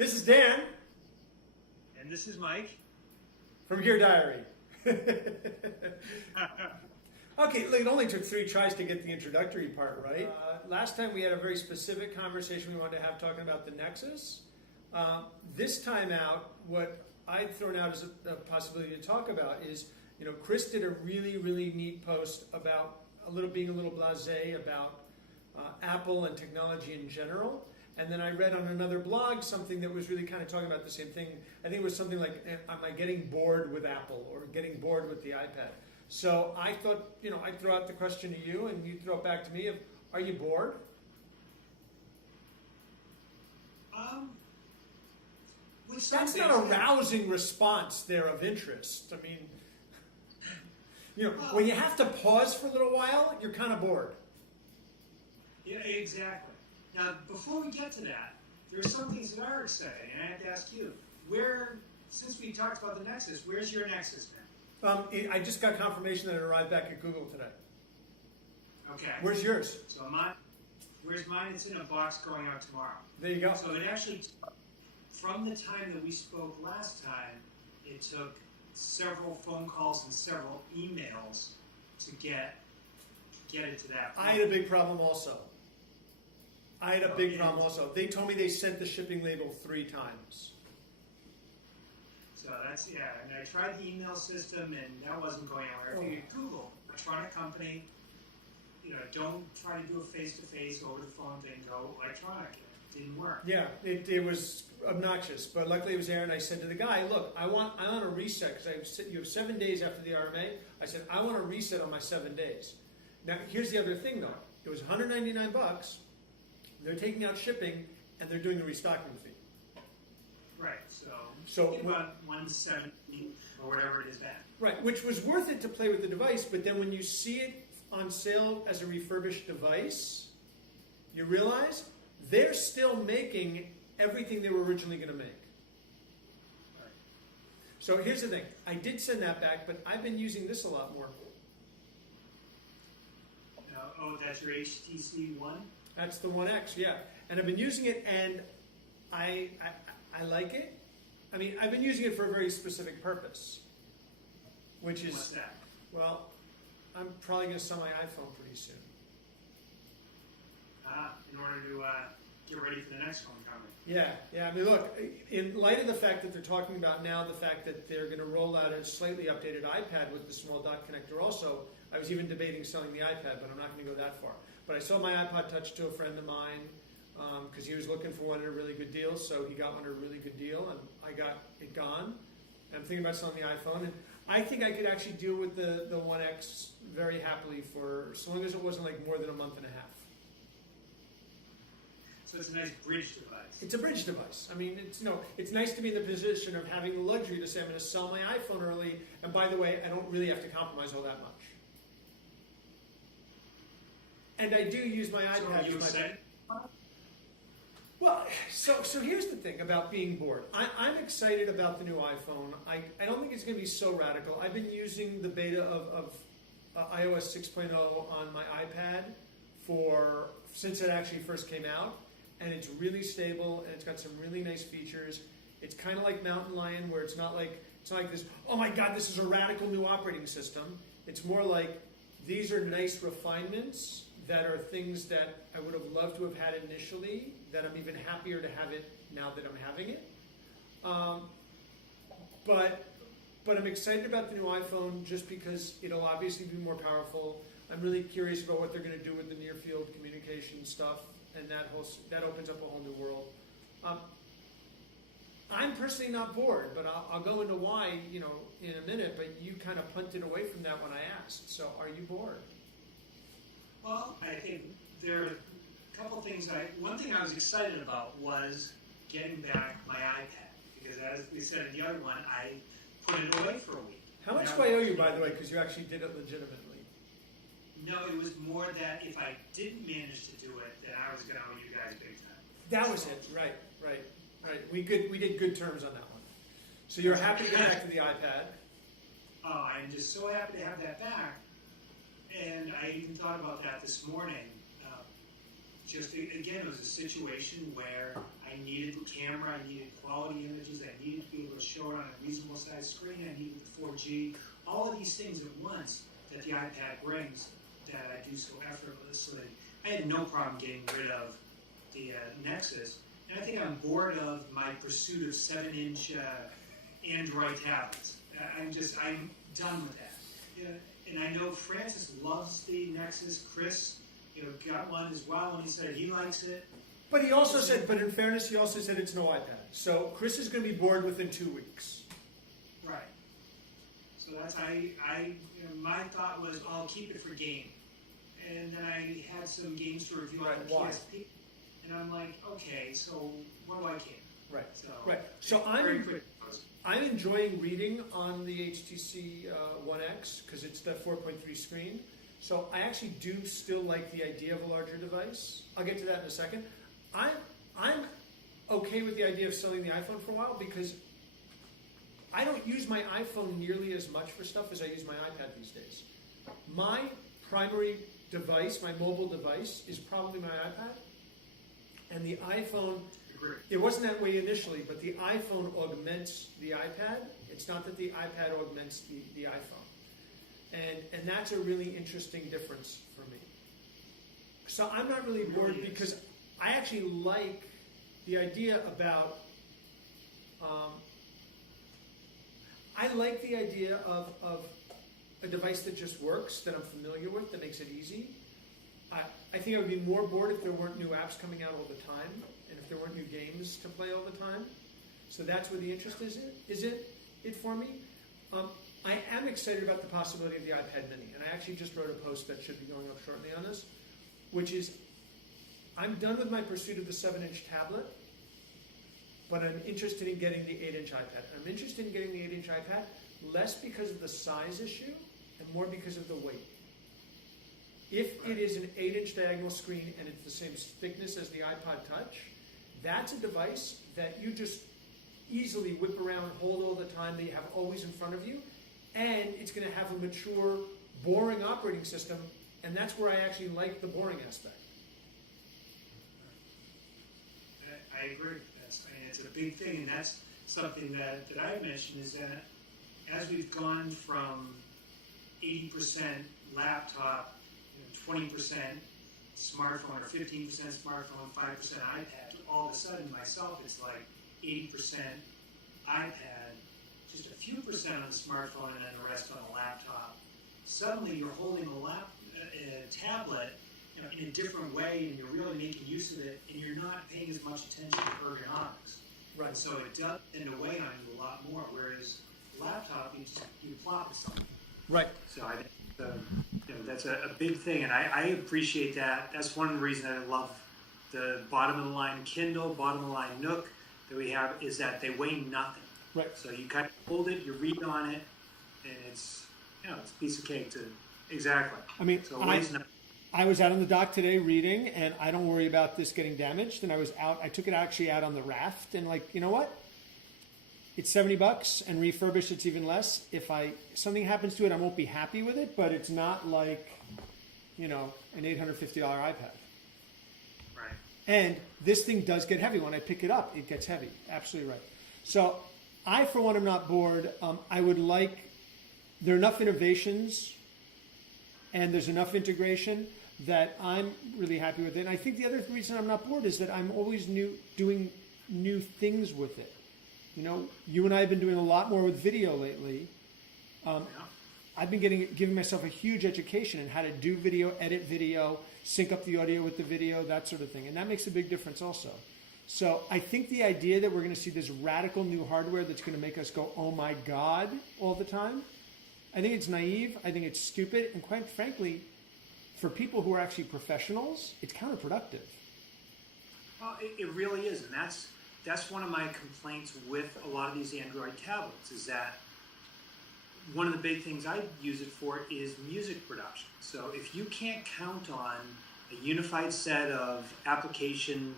This is Dan And this is Mike. from Gear Diary. Okay, look, it only took 3 tries to get the introductory part right. Last time we had a very specific conversation we wanted to have talking about the Nexus. This time out, what I'd thrown out as a possibility to talk about is, Chris did a really, really neat post about being a little blasé about Apple and technology in general. And then I read on another blog something that was really kind of talking about the same thing. I think it was something like, am I getting bored with Apple or getting bored with the iPad? So I thought, I'd throw out the question to you and you'd throw it back to me of, are you bored? That's not a rousing response there of interest. I mean, when you have to pause for a little while, you're kind of bored. Yeah, exactly. Now, before we get to that, there are some things that are exciting, and I have to ask you, since we talked about the Nexus, where's your Nexus now? I just got confirmation that it arrived back at Google today. Okay. Where's yours? So where's mine? It's in a box going out tomorrow. There you go. So it actually, from the time that we spoke last time, it took several phone calls and several emails to get it to that point. I had a big problem also. They told me they sent the shipping label 3 times. So that's, and I tried the email system and that wasn't going anywhere. I figured Google, electronic company, don't try to do a face-to-face over the phone thing, go electronic. It didn't work. Yeah, it was obnoxious, but luckily it was there, and I said to the guy, look, I want a reset, because you have 7 days after the RMA. I said, I want a reset on my 7 days. Now, here's the other thing, though. It was $199. They're taking out shipping, and they're doing the restocking fee. Right, so about $170 or whatever it is back. Right, which was worth it to play with the device, but then when you see it on sale as a refurbished device, you realize they're still making everything they were originally going to make. Right. So here's the thing. I did send that back, but I've been using this a lot more. That's your HTC One? That's the One X, yeah. And I've been using it, and I like it. I mean, I've been using it for a very specific purpose, which is... What's that? Well, I'm probably going to sell my iPhone pretty soon. In order to get ready for the next one coming. Yeah. I mean, look, in light of the fact that they're talking about now the fact that they're going to roll out a slightly updated iPad with the small dot connector also, I was even debating selling the iPad, but I'm not going to go that far. But I sold my iPod Touch to a friend of mine because he was looking for one at a really good deal, so he got one at a really good deal, and I got it gone. I'm thinking about selling the iPhone, and I think I could actually deal with the One X very happily for so long as it wasn't like more than a month and a half. So it's a nice bridge device. It's a bridge device. I mean, it's nice to be in the position of having the luxury to say I'm going to sell my iPhone early, and by the way, I don't really have to compromise all that much. And I do use my iPad. So are you excited? Well, so here's the thing about being bored. I'm excited about the new iPhone. I don't think it's going to be so radical. I've been using the beta of iOS 6.0 on my iPad since it actually first came out, and it's really stable and it's got some really nice features. It's kind of like Mountain Lion, where it's not like this. Oh my God, this is a radical new operating system. It's more like these are nice refinements that are things that I would have loved to have had initially, that I'm even happier to have it now that I'm having it. But I'm excited about the new iPhone just because it'll obviously be more powerful. I'm really curious about what they're going to do with the near field communication stuff, and that opens up a whole new world. I'm personally not bored, but I'll go into why in a minute. But you kind of punted away from that when I asked. So, are you bored? Well, I think there are a couple things. One thing I was excited about was getting back my iPad, because as we said in the other one, I put it away for a week. How much do I owe you, by the way, because you actually did it legitimately? No, it was more that if I didn't manage to do it, then I was going to owe you guys big time. That was it. Right. We did good terms on that one. So you're happy to get back to the iPad? Oh, I'm just so happy to have that back. And I even thought about that this morning. just again, it was a situation where I needed the camera, I needed quality images, I needed to be able to show it on a reasonable size screen, I needed the 4G, all of these things at once that the iPad brings that I do so effortlessly. I had no problem getting rid of the Nexus, and I think I'm bored of my pursuit of 7-inch Android tablets. I'm done with that. Yeah, and I know Francis loves the Nexus. Chris, got one as well, and he said he likes it. But he also said, but in fairness, he also said it's no iPad. So Chris is going to be bored within 2 weeks. Right. So that's my thought was I'll keep it for game, and then I had some games to review on the PSP, and I'm like, okay, so what do I care? Right. So right. So I'm enjoying reading on the HTC One X because it's the 4.3 screen. So I actually do still like the idea of a larger device. I'll get to that in a second. I'm okay with the idea of selling the iPhone for a while because I don't use my iPhone nearly as much for stuff as I use my iPad these days. My primary device, my mobile device, is probably my iPad. And the iPhone, it wasn't that way initially, but the iPhone augments the iPad. It's not that the iPad augments the iPhone. And that's a really interesting difference for me. So I'm not really bored because I actually like the idea about, I like the idea of a device that just works, that I'm familiar with, that makes it easy. I think I would be more bored if there weren't new apps coming out all the time, and if there weren't new games to play all the time. So that's where the interest is it for me. I am excited about the possibility of the iPad mini, and I actually just wrote a post that should be going up shortly on this, which is, I'm done with my pursuit of the 7-inch tablet, but I'm interested in getting the 8-inch iPad. I'm interested in getting the 8-inch iPad less because of the size issue and more because of the weight. If it is an 8-inch diagonal screen and it's the same thickness as the iPod Touch, that's a device that you just easily whip around, hold all the time, that you have always in front of you, and it's going to have a mature, boring operating system, and that's where I actually like the boring aspect. I agree. It's a big thing, and that's something that I mentioned is that as we've gone from 80% laptop, 20% smartphone, or 15% smartphone, 5% iPad, all of a sudden myself it's like 80% iPad, just a few percent on the smartphone, and then the rest on the laptop. Suddenly you're holding a tablet in a different way, and you're really making use of it, and you're not paying as much attention to ergonomics. Right. And so it does tend to weigh on you a lot more, whereas laptop, you plop it something. Right. So I think that's a big thing, and I appreciate that. That's one of the reasons I love the bottom-of-the-line Kindle, bottom-of-the-line Nook that we have, is that they weigh nothing. Right. So you kind of hold it, you read on it, and it's it's a piece of cake to exactly. I mean, so it weighs nothing. I was out on the dock today reading, and I don't worry about this getting damaged. And I took it actually out on the raft, and you know what? It's $70, and refurbished it's even less. If something happens to it, I won't be happy with it, but it's not like, an $850 iPad. Right. And this thing does get heavy. When I pick it up, it gets heavy. Absolutely right. So I, for one, am not bored. I would there are enough innovations and there's enough integration that I'm really happy with it. And I think the other reason I'm not bored is that I'm always doing new things with it. You and I have been doing a lot more with video lately. I've been giving myself a huge education in how to do video, edit video, sync up the audio with the video, that sort of thing. And that makes a big difference also. So I think the idea that we're going to see this radical new hardware that's going to make us go, oh my God, all the time, I think it's naive. I think it's stupid. And quite frankly, for people who are actually professionals, it's counterproductive. Well, it really is. And that's one of my complaints with a lot of these Android tablets, is that one of the big things I use it for is music production. So if you can't count on a unified set of application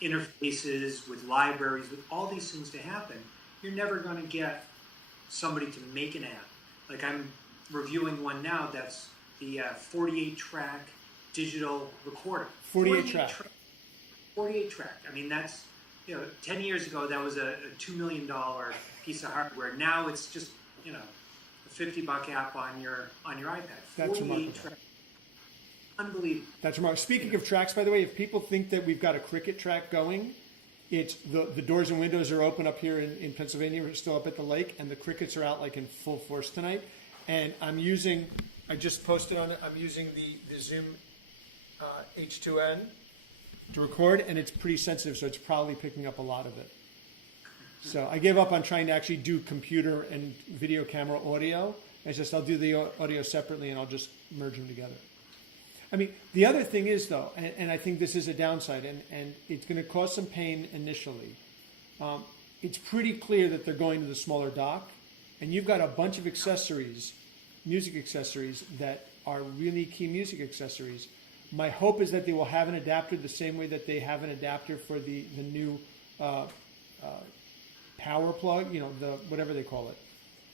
interfaces with libraries, with all these things to happen, you're never going to get somebody to make an app. Like I'm reviewing one now that's the 48-track digital recorder. 48 track. 48 track. I mean, that's, 10 years ago, that was a $2 million piece of hardware. Now it's just, a $50 app on your iPad. That's remarkable. Track. Unbelievable. That's remarkable. Speaking of tracks, by the way, if people think that we've got a cricket track going, it's the doors and windows are open up here in Pennsylvania. We're still up at the lake, and the crickets are out like in full force tonight. And I just posted on it, I'm using the Zoom H2N to record, and it's pretty sensitive, so it's probably picking up a lot of it. So I gave up on trying to actually do computer and video camera audio. It's just I'll do the audio separately, and I'll just merge them together. I mean, the other thing is, though, and I think this is a downside, and it's going to cause some pain initially. It's pretty clear that they're going to the smaller dock, and you've got a bunch of accessories, music accessories, that are really key music accessories. My hope is that they will have an adapter the same way that they have an adapter for the new power plug, the whatever they call it.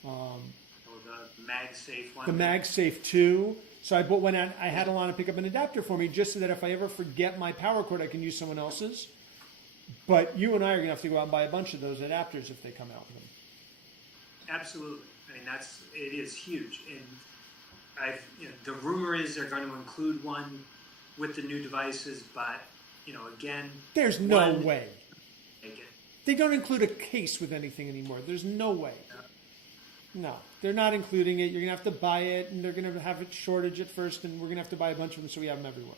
The MagSafe one. The MagSafe 2. So I had Alana pick up an adapter for me just so that if I ever forget my power cord, I can use someone else's. But you and I are going to have to go out and buy a bunch of those adapters if they come out with them. Absolutely. I mean, it is huge. And the rumor is they're going to include one with the new devices, but, again... There's no way. They don't include a case with anything anymore. There's no way. No, they're not including it. You're going to have to buy it, and they're going to have a shortage at first, and we're going to have to buy a bunch of them so we have them everywhere.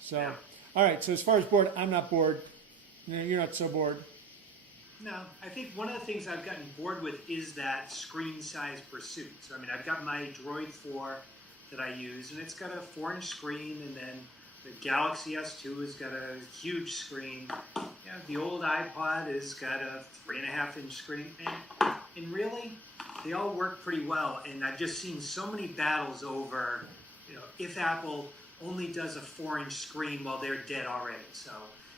So, yeah. All right, so as far as bored, I'm not bored. You're not so bored. No, I think one of the things I've gotten bored with is that screen size pursuit. So, I mean, I've got my Droid 4 that I use, and it's got a 4-inch screen, and then the Galaxy S2 has got a huge screen. Yeah, the old iPod has got a 3.5-inch screen. And really, they all work pretty well. And I've just seen so many battles over, if Apple only does a 4-inch screen, well, they're dead already. So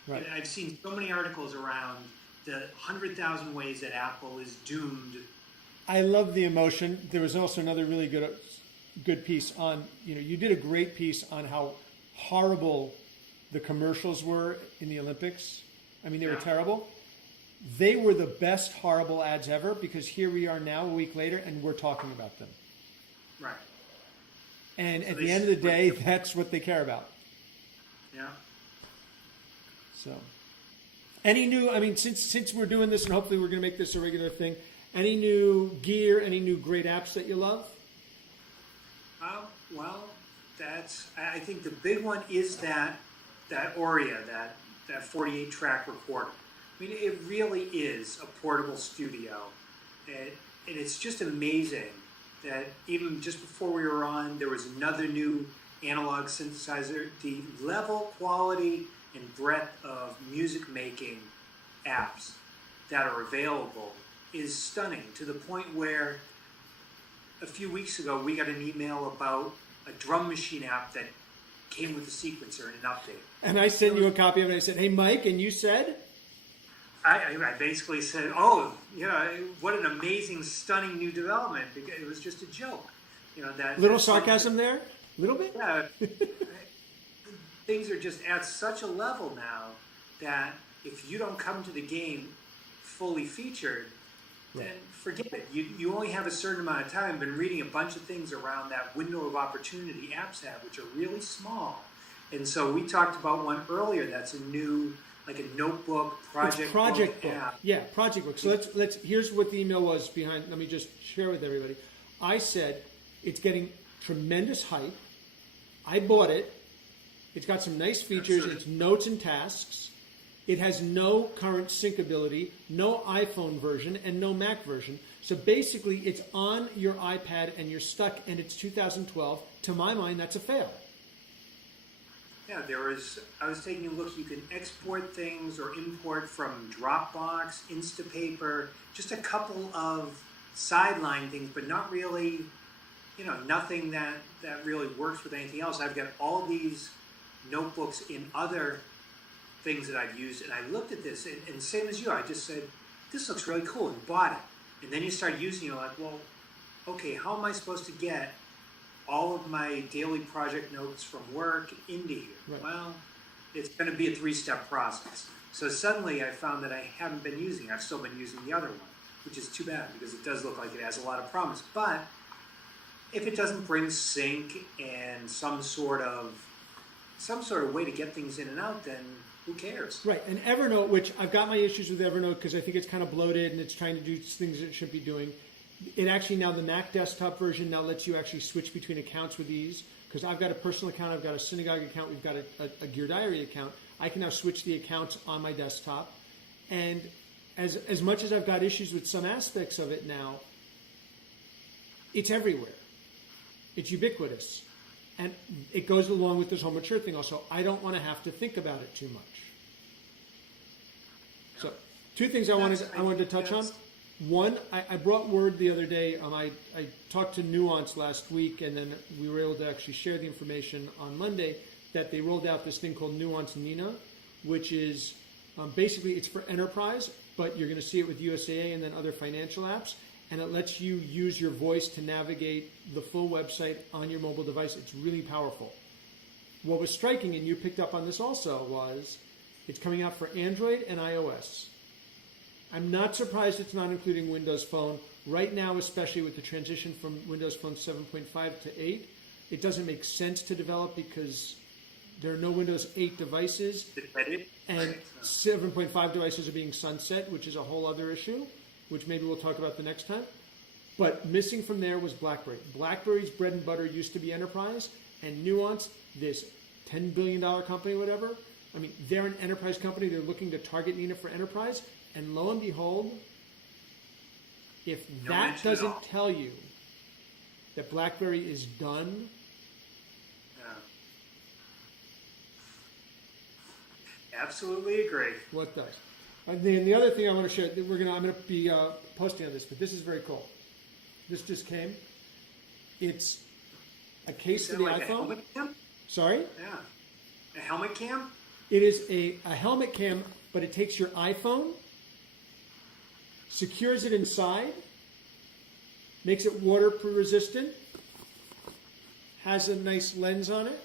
right. I've seen so many articles around the 100,000 ways that Apple is doomed. I love the emotion. There was also another really good piece on, you did a great piece on how horrible the commercials were in the Olympics. I mean, they were terrible. They were the best horrible ads ever because here we are now a week later and we're talking about them. Right. And so at the end of the day, that's what they care about. Yeah. So, any new, since we're doing this and hopefully we're going to make this a regular thing, any new gear, any new great apps that you love? Well, I think the big one is that Auria, that 48 track recorder. I mean, it really is a portable studio. And it's just amazing that even just before we were on, there was another new analog synthesizer. The level, quality, and breadth of music making apps that are available is stunning, to the point where a few weeks ago we got an email about a drum machine app that came with a sequencer and an update. And I sent you a copy of it. I said, hey, Mike, and you said? I basically said, oh, what an amazing, stunning new development. It was just a joke. Little sarcasm there? A little bit? Yeah. Things are just at such a level now that if you don't come to the game fully featured, then forget it. You only have a certain amount of time. I've been reading a bunch of things around that window of opportunity apps have, which are really small. And so we talked about one earlier that's a new, like a notebook, project book app. Yeah, project book. So let's here's what the email was behind. Let me just share with everybody. I said it's getting tremendous hype. I bought it. It's got some nice features. It's notes and tasks. It has no current syncability, no iPhone version, and no Mac version. So basically, it's on your iPad and you're stuck, and it's 2012. To my mind, that's a fail. Yeah, I was taking a look. You can export things or import from Dropbox, Instapaper, just a couple of sideline things, but not really, nothing that really works with anything else. I've got all these notebooks in other things that I've used, and I looked at this, and same as you, I just said, this looks really cool, and bought it. And then you start using it, you're like, well, okay, how am I supposed to get all of my daily project notes from work into here. Right. Well, it's going to be a 3-step process. So suddenly I found that I haven't been using it. I've still been using the other one, which is too bad because it does look like it has a lot of promise. But if it doesn't bring sync and some sort of way to get things in and out, then who cares? Right, and Evernote, which I've got my issues with Evernote because I think it's kind of bloated and it's trying to do things it should be doing. It actually now, the Mac desktop version now lets you actually switch between accounts with ease. Because I've got a personal account, I've got a synagogue account, we've got a Gear Diary account. I can now switch the accounts on my desktop. And as much as I've got issues with some aspects of it now, it's everywhere. It's ubiquitous. And it goes along with this whole mature thing also. I don't want to have to think about it too much. So, two things I wanted to touch on. One, I brought word the other day. I talked to Nuance last week, and then we were able to actually share the information on Monday that they rolled out this thing called Nuance Nina, which is basically it's for enterprise, but you're going to see it with USAA and then other financial apps, and it lets you use your voice to navigate the full website on your mobile device. It's really powerful. What was striking, and you picked up on this also, was it's coming out for Android and iOS. I'm not surprised it's not including Windows Phone. Right now, especially with the transition from Windows Phone 7.5 to 8, it doesn't make sense to develop because there are no Windows 8 devices, and 7.5 devices are being sunset, which is a whole other issue, which maybe we'll talk about the next time. But missing from there was BlackBerry. BlackBerry's bread and butter used to be enterprise, and Nuance, this $10 billion company, whatever, I mean, they're an enterprise company. They're looking to target Nina for enterprise. And lo and behold, if that doesn't tell you that BlackBerry is done, absolutely agree. What does? And then the other thing I want to share, I'm going to be posting on this, but this is very cool. This just came. It's a case for the like iPhone. A helmet cam? Sorry? Yeah. A helmet cam? It is a helmet cam, but it takes your iPhone, secures it inside, makes it waterproof resistant, has a nice lens on it,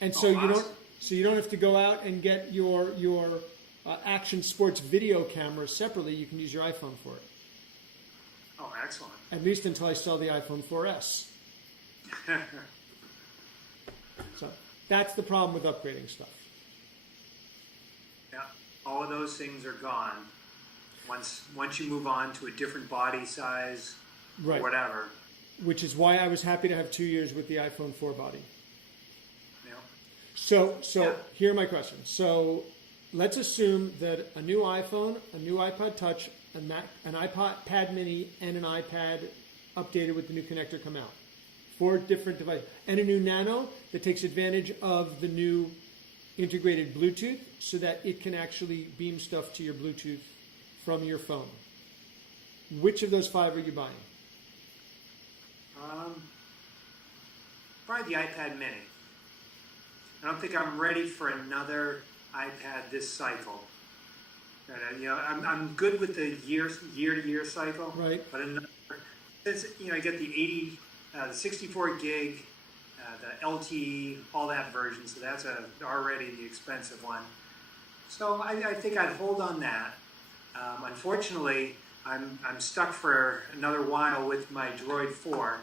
and so you don't have to go out and get your action sports video camera separately. You can use your iPhone for it. Oh, excellent. At least until I sell the iPhone 4S. So that's the problem with upgrading stuff. Yeah, all of those things are gone. Once you move on to a different body size, right, or whatever. Which is why I was happy to have 2 years with the iPhone 4 body. Yeah. So here are my questions. So let's assume that a new iPhone, a new iPod Touch, an iPad Mini, and an iPad updated with the new connector come out. 4 different devices. And a new Nano that takes advantage of the new integrated Bluetooth so that it can actually beam stuff to your Bluetooth from your phone. Which of those 5 are you buying? Probably the iPad Mini. I don't think I'm ready for another iPad this cycle. And, I'm good with the year-to-year cycle. Right. But since I get the 64 gig, the LTE, all that version, so that's already the expensive one. So I think I'd hold on that. Unfortunately, I'm stuck for another while with my Droid 4.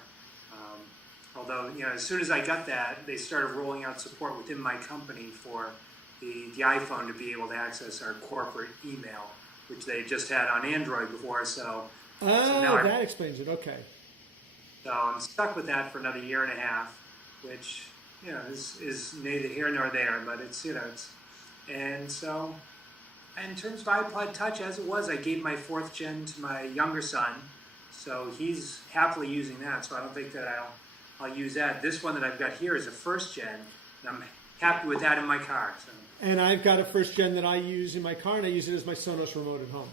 Although, as soon as I got that, they started rolling out support within my company for the iPhone to be able to access our corporate email, which they just had on Android before. So now that explains it. Okay. So I'm stuck with that for another year and a half, which is neither here nor there. But it's and so in terms of iPod Touch, as it was, I gave my 4th gen to my younger son, so he's happily using that. So I don't think that I'll use that. This one that I've got here is a 1st gen, and I'm happy with that in my car. So. And I've got a 1st gen that I use in my car, and I use it as my Sonos remote at home.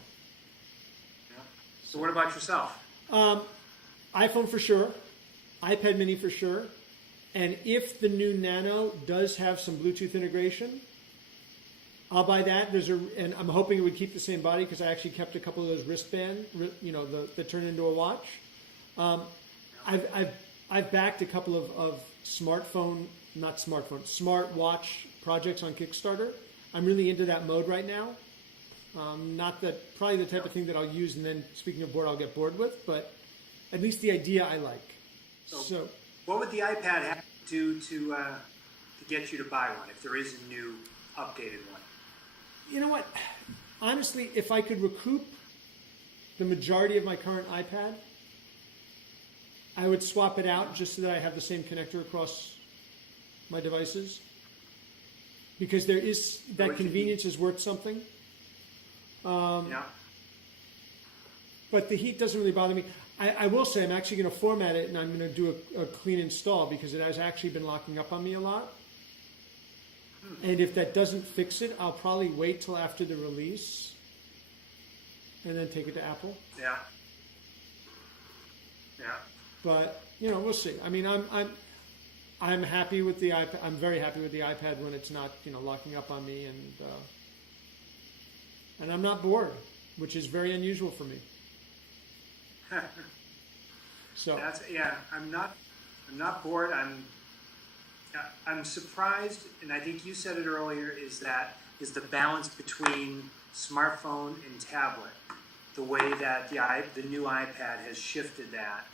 Yeah. So what about yourself? iPhone for sure, iPad Mini for sure, and if the new Nano does have some Bluetooth integration, I'll buy that. And I'm hoping it would keep the same body because I actually kept a couple of those wristband, that turn into a watch. I've I've backed a couple of smartwatch projects on Kickstarter. I'm really into that mode right now. Not that probably the type of thing that I'll use, and then speaking of bored, I'll get bored with, but at least the idea I like. So what would the iPad have to do to get you to buy one if there is a new updated one? you know what? Honestly, if I could recoup the majority of my current iPad, I would swap it out just so that I have the same connector across my devices. Because there is that convenience is worth something. Yeah. But the heat doesn't really bother me. I will say I'm actually going to format it and I'm going to do a clean install because it has actually been locking up on me a lot. And if that doesn't fix it, I'll probably wait till after the release and then take it to Apple. Yeah. Yeah. But we'll see. I mean, I'm happy with the iPad. I'm very happy with the iPad when it's not locking up on me, and I'm not bored, which is very unusual for me. So I'm not bored. I'm surprised, and I think you said it earlier, is the balance between smartphone and tablet, the way that the new iPad has shifted that.